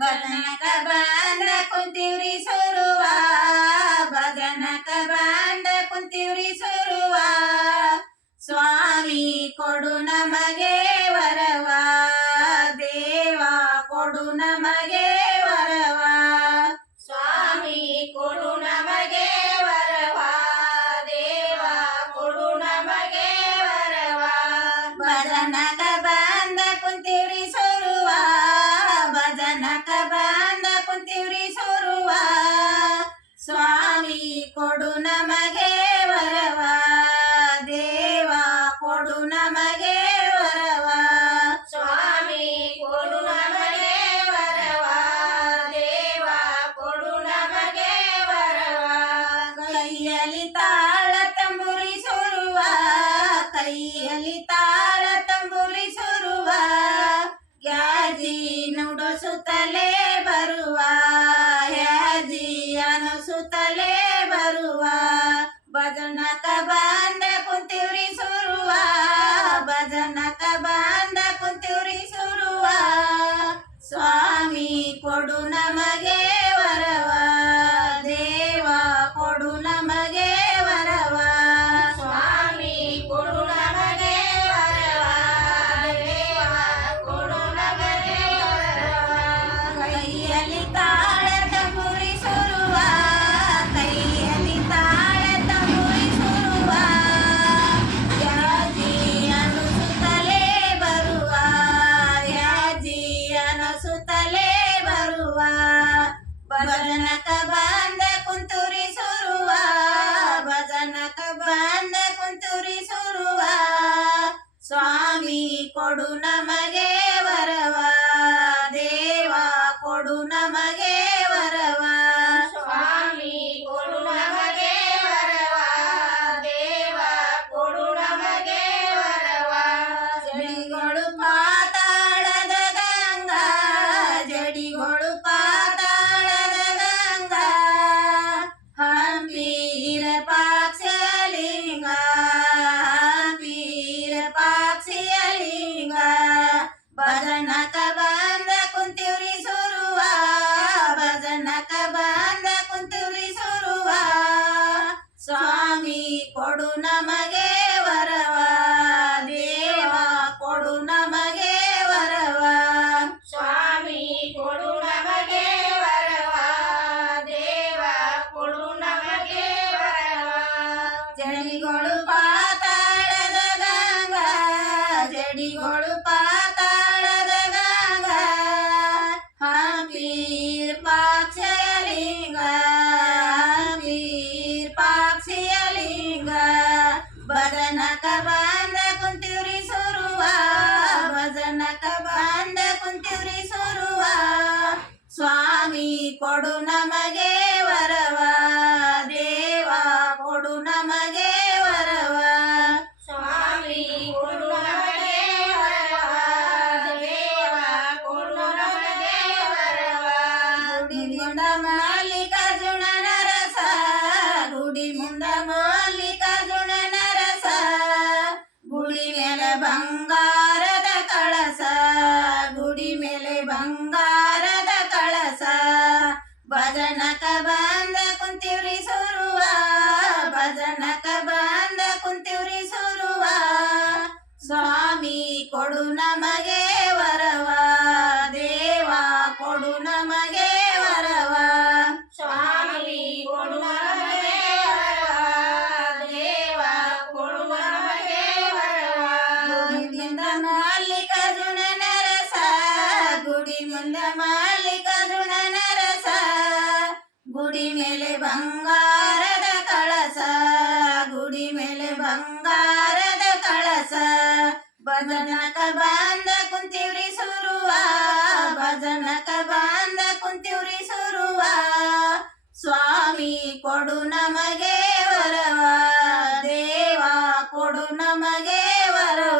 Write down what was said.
ಭಜನಕ ಬಂದ ಕುಂತೀವ್ರಿ ಸುರುವ ಭಜನಕ ಬಂದ ಕುಂತೀವ್ರಿ ಸುರುವ. ಸ್ವಾಮಿ ಕೊಡು ನಮಗೆ ತಾಳ ತಂಬುಲಿ ಸುರುವ ಯಾಜಿ ನುಡಸುತ್ತಲೇ ಬರುವ ಯಾಜಿ ಅನಸುತ್ತಲೇ ಬರುವ ಭಜನ ನಮಗೆ I'm Padanata ಕೊಡು ನಮಗೆ ವರವ ದೇವ ಕೊಡು ನಮಗೆ ವರವ. ಸ್ವಾಮಿ ಕೊಡು ನಮಗೆ ವರವ ದೇವ ಕೊಡು ನಮಗೆ ವರವ. ಗುಡಿಗುಂಡ ಜುಣ ನರಸ ಗುಡಿ ಮುಂದ ಜುಣ ನರಸ. ಗುಡಿ ಮೇಲೆ ಬಂಗಾರ ಗುಡಿ ಮೇಲೆ ಬಂಗಾರದ ಕಳಸ, ಗುಡಿ ಮೇಲೆ ಬಂಗಾರದ ಕಳಸ. ಭಜನಕ ಬಾಂಧ ಕುಂತಿವ್ರಿ ಸುರುವ, ಭಜನಕ ಬಂದ ಕುಂತಿವ್ರಿ ಸುರುವ. ಸ್ವಾಮಿ ಕೊಡು ನಮಗೆ ವರವ, ದೇವ ಕೊಡು ನಮಗೆ ವರವ.